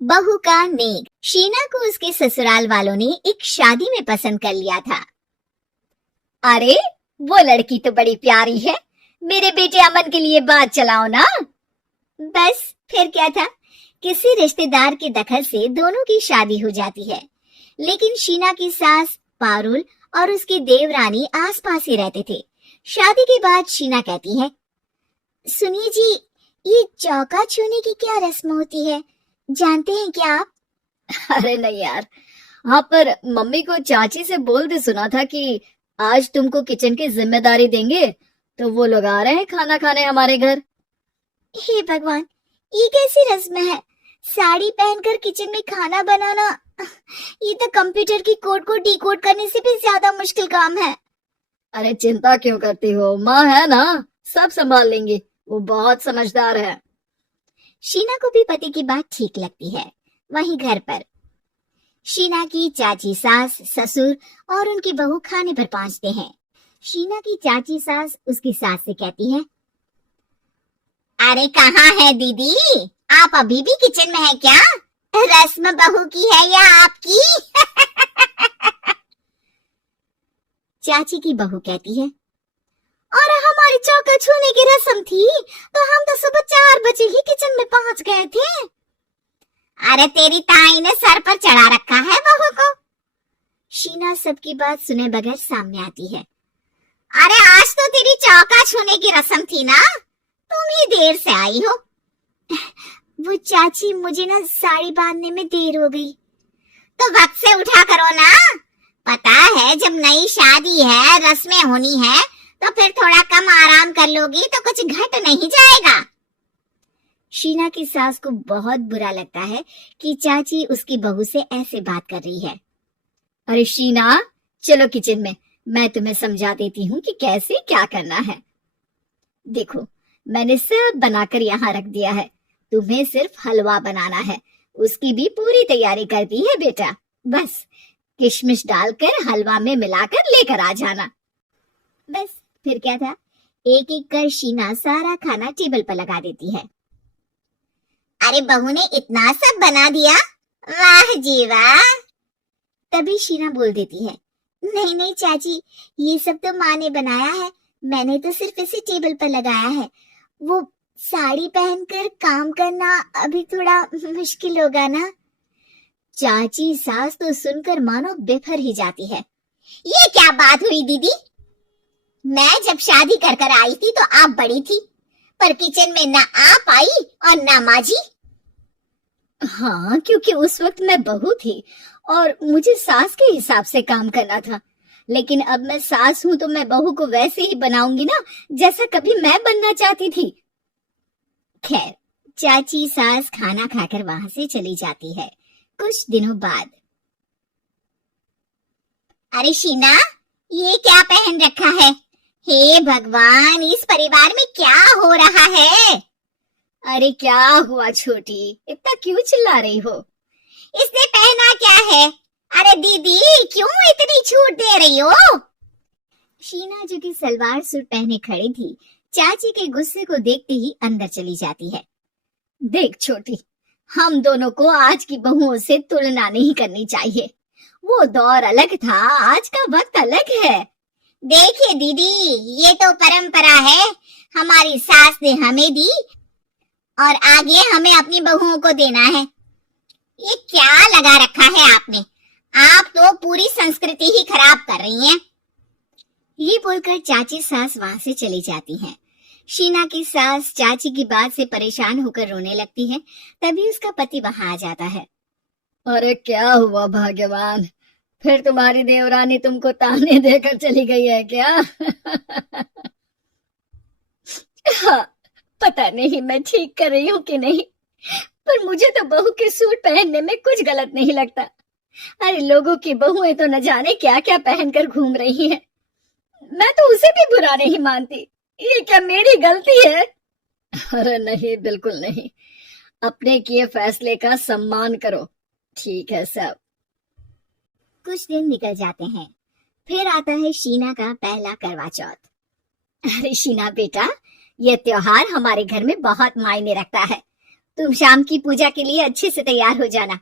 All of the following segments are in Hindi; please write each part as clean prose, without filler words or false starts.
बहू का नेक। शीना को उसके ससुराल वालों ने एक शादी में पसंद कर लिया था। अरे वो लड़की तो बड़ी प्यारी है, मेरे बेटे अमन के लिए बात चलाओ ना। बस फिर क्या था, किसी रिश्तेदार के दखल से दोनों की शादी हो जाती है। लेकिन शीना की सास पारुल और उसकी देवरानी आसपास ही रहते थे। शादी के बाद शीना कहती है, सुनिए जी, ये चौका छूने की क्या रस्म होती है, जानते हैं क्या आप? अरे नहीं यार, हाँ पर मम्मी को चाची से बोलते सुना था कि आज तुमको किचन की जिम्मेदारी देंगे, तो वो लोग आ रहे हैं खाना खाने हमारे घर। हे भगवान, ये कैसी रस्म है? साड़ी पहनकर किचन में खाना बनाना, ये तो कंप्यूटर की कोड को डिकोड करने से भी ज्यादा मुश्किल काम है। अरे चिंता क्यों करती हो, माँ है ना, सब संभाल लेंगी, वो बहुत समझदार है। शीना को भी पति की बात ठीक लगती है। वहीं घर पर शीना की चाची सास, ससुर और उनकी बहू खाने पर पहुंचते हैं। शीना की चाची सास उसकी सास से कहती है, अरे कहाँ है दीदी, आप अभी भी किचन में है क्या? रस्म बहू की है या आपकी? चाची की बहू कहती है, और हमारी चौका छूने की रस्म थी तो हम तो सुबह 4 बजे ही किचन में पहुंच गए थे। अरे तेरी ताई ने सर पर चढ़ा रखा है बहू को। शीना सबकी बात सुने बगैर सामने आती है। अरे आज तो तेरी चौका छूने की रस्म थी ना, तुम ही देर से आई हो। वो चाची, मुझे ना साड़ी बांधने में देर हो गई। तो वक्त से उठा करो ना, पता है जब नई शादी है, रस्में होनी है, तो फिर थोड़ा कम आराम कर लोगी तो कुछ घट नहीं जाएगा। शीना की सास को बहुत बुरा लगता है कि चाची उसकी बहू से ऐसे बात कर रही है। अरे शीना, चलो किचन में, मैं तुम्हें समझा देती हूँ कि कैसे क्या करना है। देखो, मैंने सब बनाकर यहाँ रख दिया है, तुम्हें सिर्फ हलवा बनाना है, उसकी भी पूरी तैयारी कर दी है बेटा। बस किशमिश डालकर हलवा में मिलाकर लेकर आ जाना। बस फिर क्या था, एक एक कर शीना सारा खाना टेबल पर लगा देती है। अरे बहू ने इतना सब बना दिया, वाह जी वाह। तभी शीना बोल देती है, नहीं नहीं चाची, ये सब तो माँ ने बनाया है, मैंने तो सिर्फ इसे टेबल पर लगाया है। वो साड़ी पहनकर काम करना अभी थोड़ा मुश्किल होगा ना। चाची सास तो सुनकर मानो बेफर ही जाती है। ये क्या बात हुई दीदी, मैं जब शादी कर कर आई थी तो आप बड़ी थी, पर किचन में ना आप आई और ना माँ जी। हाँ, क्योंकि उस वक्त मैं बहू थी और मुझे सास के हिसाब से काम करना था, लेकिन अब मैं सास हूँ तो मैं बहू को वैसे ही बनाऊंगी ना जैसा कभी मैं बनना चाहती थी। खैर, चाची सास खाना खाकर वहां से चली जाती है। कुछ दिनों बाद, अरे शीना, ये क्या पहन रखा है? हे भगवान, इस परिवार में क्या हो रहा है? अरे क्या हुआ छोटी, इतना क्यों चिल्ला रही हो? इसने पहना क्या है? अरे दीदी, क्यों इतनी छूट दे रही हो? शीना जो कि सलवार सूट पहने खड़ी थी, चाची के गुस्से को देखते ही अंदर चली जाती है। देख छोटी, हम दोनों को आज की बहुओं से तुलना नहीं करनी चाहिए। वो दौर अलग था, आज का वक्त अलग है। देखिए दीदी, ये तो परंपरा है, हमारी सास ने हमें दी और आगे हमें अपनी बहुओं को देना है। ये क्या लगा रखा है आपने? आप तो पूरी संस्कृति ही खराब कर रही हैं। ये बोलकर चाची सास वहां से चली जाती हैं। शीना की सास चाची की बात से परेशान होकर रोने लगती है। तभी उसका पति वहां आ जाता है। अरे क्या हुआ भाग्यवान, फिर तुम्हारी देवरानी तुमको ताने देकर चली गई है क्या? हाँ, पता नहीं मैं ठीक कर रही हूँ कि नहीं, पर मुझे तो बहू के सूट पहनने में कुछ गलत नहीं लगता। अरे लोगों की बहुएं तो न जाने क्या क्या पहनकर घूम रही हैं। मैं तो उसे भी बुरा नहीं मानती, ये क्या मेरी गलती है? अरे नहीं, बिल्कुल नहीं, अपने किए फैसले का सम्मान करो, ठीक है सब। कुछ दिन निकल जाते हैं। फिर आता है शीना का पहला करवा चौथ। अरे शीना बेटा, ये त्योहार हमारे घर में बहुत मायने रखता है, तुम शाम की पूजा के लिए अच्छे से तैयार हो जाना।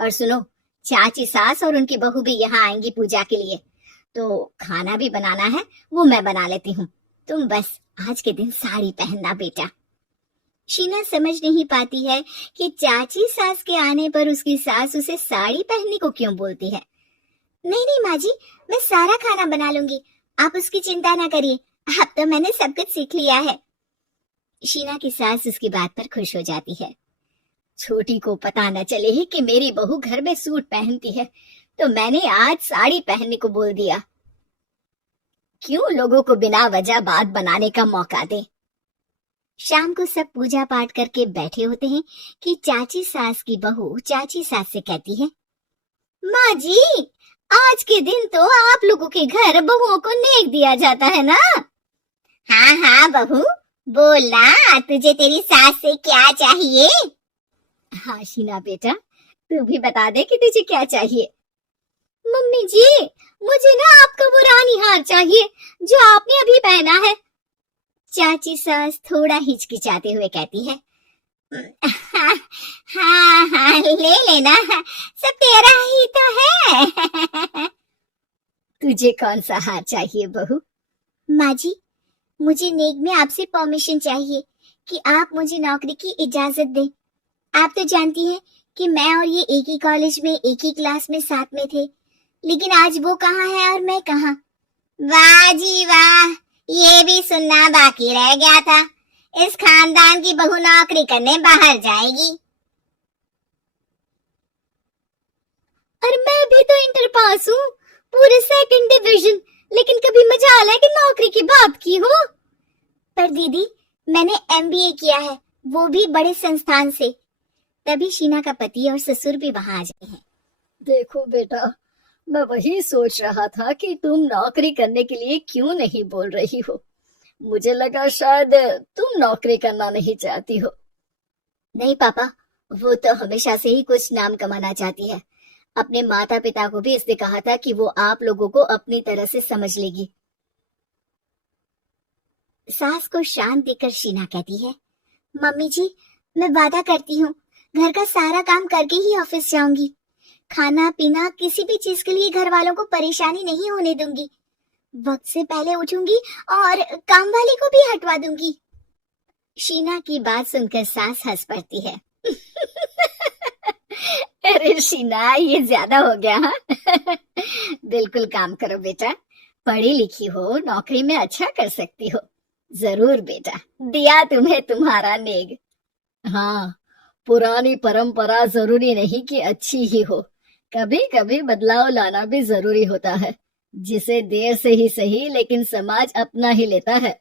और सुनो, चाची सास और उनकी बहू भी यहाँ आएंगी पूजा के लिए, तो खाना भी बनाना है, वो मैं बना लेती हूँ। तुम बस आज के दिन साड़ी पहनना बेटा। शीना समझ नहीं पाती है कि चाची सास के आने पर उसकी सास उसे साड़ी पहनने को क्यों बोलती है। नहीं नहीं माँ जी, मैं सारा खाना बना लूंगी, आप उसकी चिंता ना करिए, अब तो मैंने सब कुछ सीख लिया है। शीना की सास उसकी बात पर खुश हो जाती है। छोटी को पता न चले कि मेरी बहू घर में सूट पहनती है, तो मैंने आज साड़ी पहनने को बोल दिया। क्यों लोगों को बिना वजह बात बनाने का मौका दे। शाम को सब पूजा पाठ करके बैठे होते हैं कि चाची सास की बहू चाची सास से कहती है, माँ जी, आज के दिन तो आप लोगों के घर बहुओं को नेक दिया जाता है ना। हाँ हाँ बहू, बोलना, तुझे तेरी सास से क्या चाहिए। हाँ शीना बेटा, तू भी बता दे कि तुझे क्या चाहिए। मम्मी जी, मुझे ना आपका वो रानी हार चाहिए जो आपने अभी पहना है। चाची सास थोड़ा हिचकिचाते हुए कहती है, हाँ हाँ ले लेना, सब तेरा ही तो है। तुझे कौन सा हार चाहिए बहू। माँ जी, मुझे नेक में आपसे परमिशन चाहिए कि आप मुझे नौकरी की इजाजत दें। आप तो जानती हैं कि मैं और ये एक ही कॉलेज में एक ही क्लास में साथ में थे, लेकिन आज वो कहाँ है और मैं कहाँ। वाह जी वाह, ये भी सुनना बाकी रह गया था, इस खानदान की बहू नौकरी करने बाहर जाएगी। और मैं भी तो इंटर पास हूँ, पूरे 2nd डिवीजन, लेकिन कभी मजाल है कि नौकरी की बात की हो। पर दीदी, मैंने MBA किया है, वो भी बड़े संस्थान से। तभी शीना का पति और ससुर भी वहां आ जाते हैं। देखो बेटा, मैं वही सोच रहा था कि तुम नौकरी करने के लिए क्यों नहीं बोल रही हो। मुझे लगा शायद तुम नौकरी करना नहीं चाहती हो। नहीं पापा, वो तो हमेशा से ही कुछ नाम कमाना चाहती है। अपने माता पिता को भी इसने कहा था कि वो आप लोगों को अपनी तरह से समझ लेगी। सास को शांत देखकर शीना कहती है, मम्मी जी, मैं वादा करती हूँ, घर का सारा काम करके ही ऑफिस जाऊंगी। खाना पीना किसी भी चीज के लिए घर वालों को परेशानी नहीं होने दूंगी। वक्त से पहले उठूंगी और काम वाले को भी हटवा दूंगी। शीना की बात सुनकर सास हंस पड़ती है। अरे शीना, ये ज्यादा हो गया। हाँ? बिल्कुल काम करो बेटा, पढ़ी लिखी हो, नौकरी में अच्छा कर सकती हो। जरूर बेटा, दिया तुम्हें तुम्हारा नेग। हाँ, पुरानी परंपरा जरूरी नहीं कि अच्छी ही हो, कभी कभी बदलाव लाना भी जरूरी होता है, जिसे देर से ही सही लेकिन समाज अपना ही लेता है।